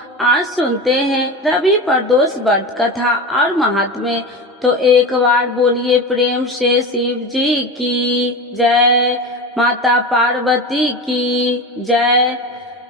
आज सुनते हैं रवि प्रदोष व्रत कथा और महात्म्य। तो एक बार बोलिए प्रेम से शिव जी की जय, माता पार्वती की जय।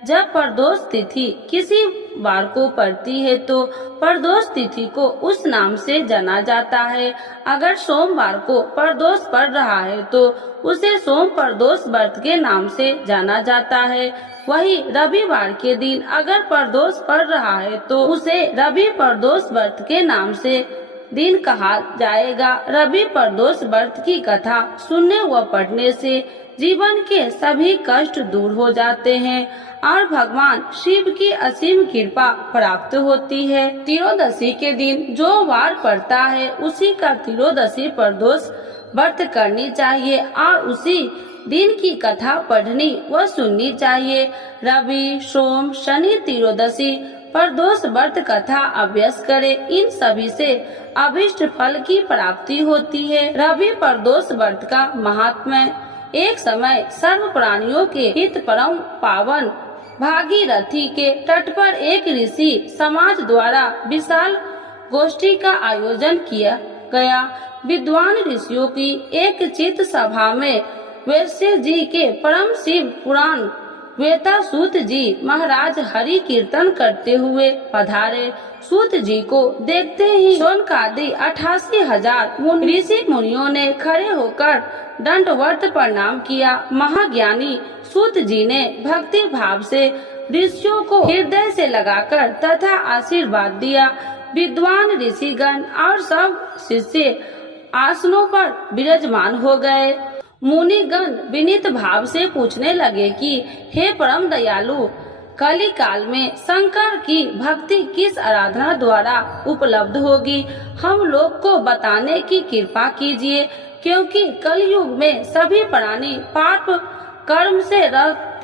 जब प्रदोष तिथि किसी वार को पड़ती है तो प्रदोष तिथि को उस नाम से जाना जाता है। अगर सोमवार को प्रदोष पड़ रहा है तो उसे सोम प्रदोष व्रत के नाम से जाना जाता है। वही रविवार के दिन अगर प्रदोष पड़ रहा है तो उसे रवि प्रदोष व्रत के नाम से दिन कहा जाएगा। रवि प्रदोष व्रत की कथा सुनने व पढ़ने से जीवन के सभी कष्ट दूर हो जाते हैं और भगवान शिव की असीम कृपा प्राप्त होती है। त्रयोदशी के दिन जो वार पड़ता है उसी का त्रयोदशी प्रदोष व्रत करनी चाहिए और उसी दिन की कथा पढ़नी व सुननी चाहिए। रवि, सोम, शनि त्रयोदशी प्रदोष व्रत कथा अभ्यास करें। इन सभी से अभिष्ट फल की प्राप्ति होती है। रवि प्रदोष व्रत का महात्म्य। एक समय सर्व प्राणियों के हित परम पावन भागीरथी के तट पर एक ऋषि समाज द्वारा विशाल गोष्ठी का आयोजन किया गया। विद्वान ऋषियों की एक चित सभा में वैश्य जी के परम शिव पुराण वेता सूत जी महाराज हरि कीर्तन करते हुए पधारे। सूत जी को देखते ही शौनकादि 88,000 ऋषि मुनियों ने खड़े होकर दंडवत प्रणाम किया। महाज्ञानी सूत जी ने भक्ति भाव से ऋषियों को हृदय से लगाकर तथा आशीर्वाद दिया। विद्वान ऋषिगण और सब शिष्य आसनों पर विराजमान हो गए। मुनिगण विनीत भाव से पूछने लगे कि हे परम दयालु, कली काल में शंकर की भक्ति किस आराधना द्वारा उपलब्ध होगी, हम लोग को बताने की कृपा कीजिए, क्योंकि कलयुग में सभी प्राणी पाप कर्म से रत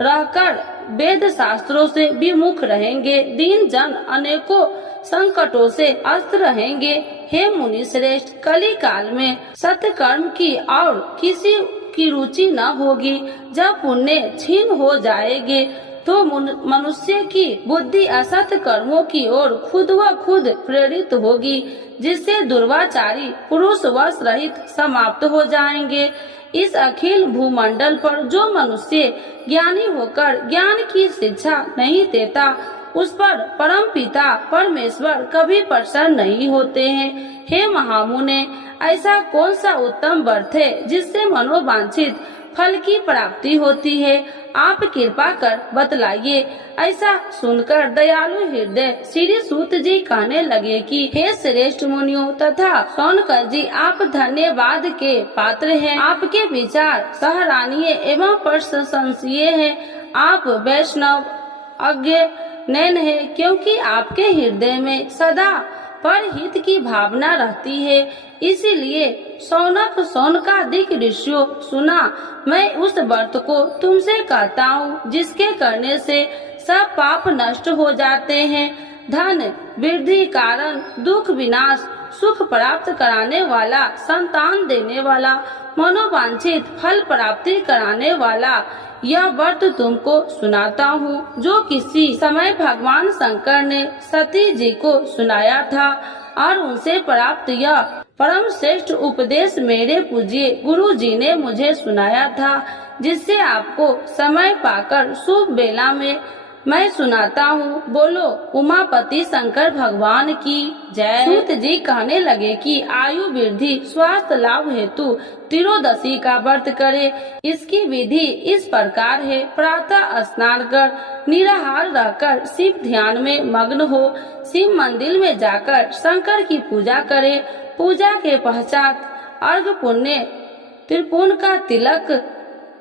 रहकर वेद शास्त्रों से विमुख रहेंगे। दीन जन अनेकों संकटों से अस्त रहेंगे। हे मुनि श्रेष्ठ, कली काल में सत्य कर्म की और किसी की रुचि न होगी। जब पुण्य क्षीण हो जाएंगे तो मनुष्य की बुद्धि असत कर्मों की ओर खुद व खुद प्रेरित होगी, जिससे दुर्वाचारी पुरुष वश रहित समाप्त हो जाएंगे। इस अखिल भूमंडल पर जो मनुष्य ज्ञानी होकर ज्ञान की शिक्षा नहीं देता, उस पर परम पिता परमेश्वर कभी प्रसन्न नहीं होते हैं। हे महामुने, ऐसा कौन सा उत्तम व्रत है जिससे मनोवांछित फल की प्राप्ति होती है, आप कृपा कर बतलाइए। ऐसा सुनकर दयालु हृदय श्री सूत जी कहने लगे कि हे श्रेष्ठ मुनियों तथा शौनक जी, आप धन्यवाद के पात्र हैं। आपके विचार सराहनीय एवं प्रशंसनीय हैं। आप वैष्णव अज्ञ नैन है, क्योंकि आपके हृदय में सदा परहित की भावना रहती है। इसीलिए शौनकादिक ऋषियों, सुना, मैं उस व्रत को तुमसे कहता हूँ जिसके करने से सब पाप नष्ट हो जाते हैं। धन वृद्धि कारण, दुख विनाश, सुख प्राप्त कराने वाला, संतान देने वाला, मनोवांछित फल प्राप्ति कराने वाला यह व्रत तुमको सुनाता हूँ, जो किसी समय भगवान शंकर ने सती जी को सुनाया था और उनसे प्राप्त यह परम श्रेष्ठ उपदेश मेरे पूज्य गुरु जी ने मुझे सुनाया था, जिससे आपको समय पाकर शुभ बेला में मैं सुनाता हूँ। बोलो उमापति शंकर भगवान की जय। सूत जी कहने लगे कि आयु वृद्धि स्वास्थ्य लाभ हेतु त्रयोदशी का व्रत करे। इसकी विधि इस प्रकार है। प्रातः स्नान कर निराहार रहकर शिव ध्यान में मग्न हो। शिव मंदिर में जाकर शंकर की पूजा करे। पूजा के पश्चात अर्घ पुण्य त्रिपुण का तिलक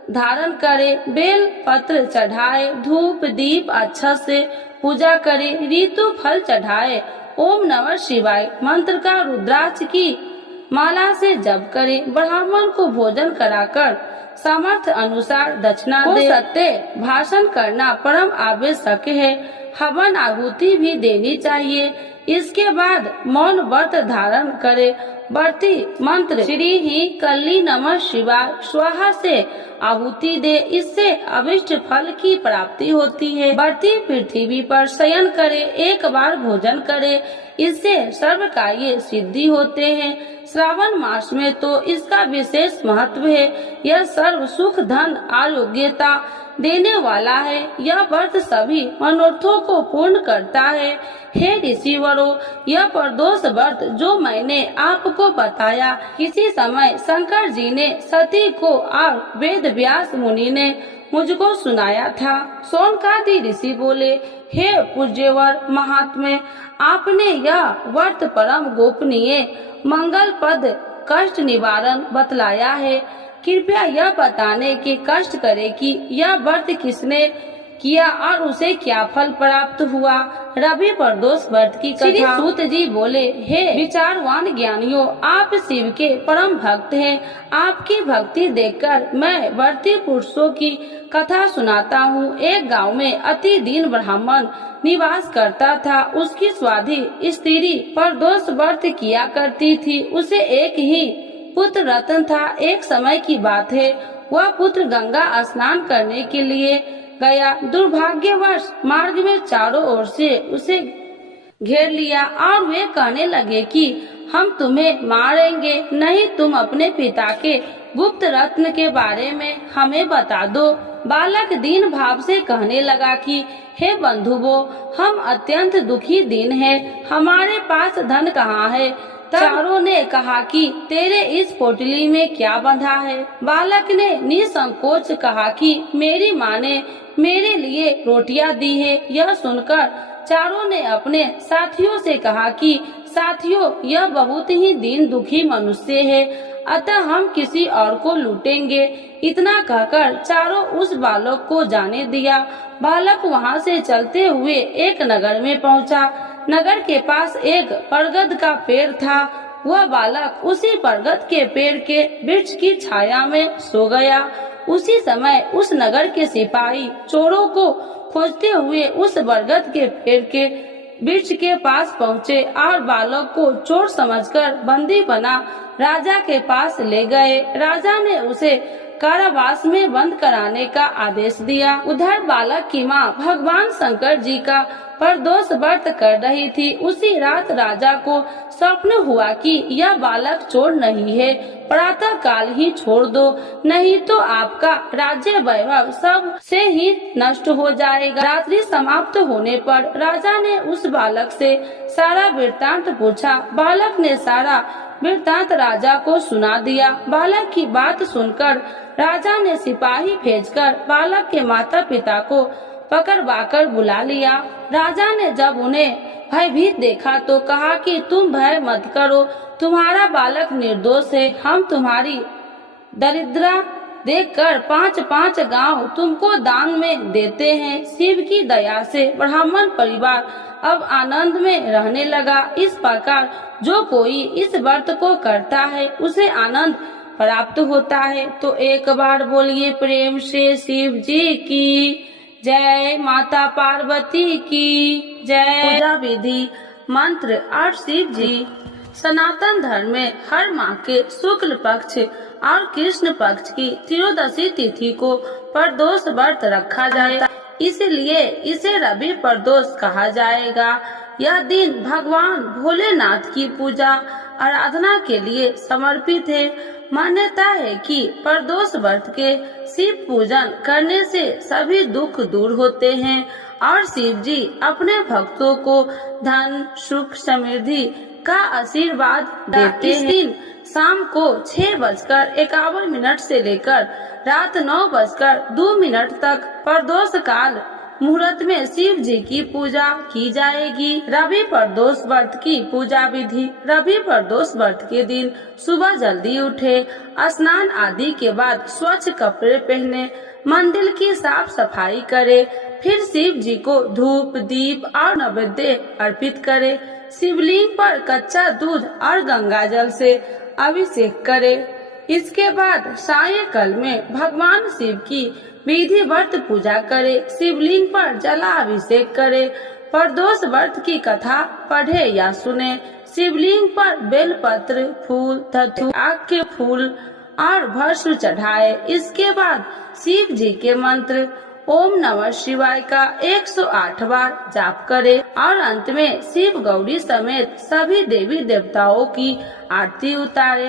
धारण करे, बेल पत्र चढ़ाए, धूप दीप अच्छा से पूजा करे, ऋतु फल चढ़ाए, ओम नमः शिवाय मंत्र का रुद्राक्ष की माला से जप करे, ब्राह्मण को भोजन कराकर सामर्थ्य अनुसार दक्षिणा दे। सत्य भाषण करना परम आवश्यक है। हवन आहुति भी देनी चाहिए। इसके बाद मौन व्रत धारण करे। व्रती मंत्र श्री ही कल्ली नमः शिवाय स्वाहा से आहुति दे, इससे अभिष्ट फल की प्राप्ति होती है। व्रती पृथ्वी पर शयन करे, एक बार भोजन करे, इससे सर्व कार्य सिद्धि होते हैं। श्रावण मास में तो इसका विशेष महत्व है। यह सर्व सुख धन आरोग्यता देने वाला है। यह व्रत सभी मनोरथों को पूर्ण करता है। हे ऋषिवरों, यह प्रदोष व्रत जो मैंने आपको बताया, किसी समय शंकर जी ने सती को और वेद व्यास मुनि ने मुझको सुनाया था। शौनकादि ऋषि बोले, हे पूज्यवर महात्मे, आपने यह व्रत परम गोपनीय मंगल पद कष्ट निवारण बतलाया है। कृपया यह बताने के कष्ट करे कि यह व्रत किसने किया और उसे क्या फल प्राप्त हुआ। रवि प्रदोष व्रत की कथा। श्री सूत जी बोले, हे विचारवान ज्ञानियों, आप शिव के परम भक्त हैं। आपकी भक्ति देखकर मैं व्रती पुरुषों की कथा सुनाता हूँ। एक गांव में अति दीन ब्राह्मण निवास करता था। उसकी स्वाधी स्त्री प्रदोष व्रत किया करती थी। उसे एक ही पुत्र रतन था। एक समय की बात है, वह पुत्र गंगा स्नान करने के लिए गया। दुर्भाग्यवश मार्ग में चारों ओर से उसे घेर लिया और वे कहने लगे कि हम तुम्हें मारेंगे, नहीं तुम अपने पिता के गुप्त रत्न के बारे में हमें बता दो। बालक दीन भाव से कहने लगा कि हे बंधुओं, हम अत्यंत दुखी दीन हैं, हमारे पास धन कहाँ है। चारों ने कहा कि तेरे इस पोटली में क्या बंधा है। बालक ने निसंकोच कहा कि मेरी माँ ने मेरे लिए रोटियां दी है। यह सुनकर चारों ने अपने साथियों से कहा कि साथियों, यह बहुत ही दीन दुखी मनुष्य है, अतः हम किसी और को लूटेंगे। इतना कहकर चारों उस बालक को जाने दिया। बालक वहाँ से चलते हुए एक नगर में पहुँचा। नगर के पास एक बरगद का पेड़ था। वह बालक उसी बरगद के पेड़ के वृक्ष की छाया में सो गया। उसी समय उस नगर के सिपाही चोरों को खोजते हुए उस बरगद के पेड़ के वृक्ष के पास पहुँचे और बालक को चोर समझकर बंदी बना राजा के पास ले गए। राजा ने उसे कारावास में बंद कराने का आदेश दिया। उधर बालक की माँ भगवान शंकर जी का प्रदोष व्रत कर रही थी। उसी रात राजा को स्वप्न हुआ कि यह बालक चोर नहीं है, प्रातः काल ही छोड़ दो, नहीं तो आपका राज्य वैभव सब से ही नष्ट हो जाएगा। रात्रि समाप्त होने पर राजा ने उस बालक से सारा वृत्तांत पूछा। बालक ने सारा वृत्तांत राजा को सुना दिया। बालक की बात सुनकर राजा ने सिपाही भेजकर बालक के माता पिता को पकड़वाकर बुला लिया। राजा ने जब उन्हें भयभीत देखा तो कहा कि तुम भय मत करो, तुम्हारा बालक निर्दोष है। हम तुम्हारी दरिद्रता देखकर 5-5 गांव तुमको दान में देते हैं। शिव की दया से ब्राह्मण परिवार अब आनंद में रहने लगा। इस प्रकार जो कोई इस व्रत को करता है उसे आनंद प्राप्त होता है। तो एक बार बोलिए प्रेम से शिव जी की जय, माता पार्वती की जय। पूजा विधि मंत्र और शिव जी। सनातन धर्म में हर माह के शुक्ल पक्ष और कृष्ण पक्ष की त्रयोदशी तिथि को प्रदोष व्रत रखा जाता है, इसलिए इसे रवि प्रदोष कहा जाएगा। यह दिन भगवान भोलेनाथ की पूजा आराधना के लिए समर्पित है। मान्यता है कि प्रदोष व्रत के शिव पूजन करने से सभी दुख दूर होते हैं और शिव जी अपने भक्तों को धन सुख समृद्धि का आशीर्वाद देते हैं। इस दिन शाम को 6:51 से लेकर रात 9:02 तक प्रदोष काल मुहूर्त में शिव जी की पूजा की जाएगी। रवि प्रदोष व्रत की पूजा विधि। रवि प्रदोष व्रत के दिन सुबह जल्दी उठे, स्नान आदि के बाद स्वच्छ कपड़े पहने, मंदिर की साफ सफाई करे, फिर शिव जी को धूप दीप और नैवेद्य अर्पित करे। शिवलिंग पर कच्चा दूध और गंगा जल से अभिषेक करे। इसके बाद सायंकाल में भगवान शिव की विधिवत पूजा करे, शिवलिंग पर जलाभिषेक करे, प्रदोष व्रत की कथा पढ़े या सुने, शिवलिंग पर बेलपत्र, फूल, धतूर, आक के फूल और भस्म चढ़ाए। इसके बाद शिव जी के मंत्र ओम नमः शिवाय का 108 बार जाप करे और अंत में शिव गौरी समेत सभी देवी देवताओं की आरती उतारे।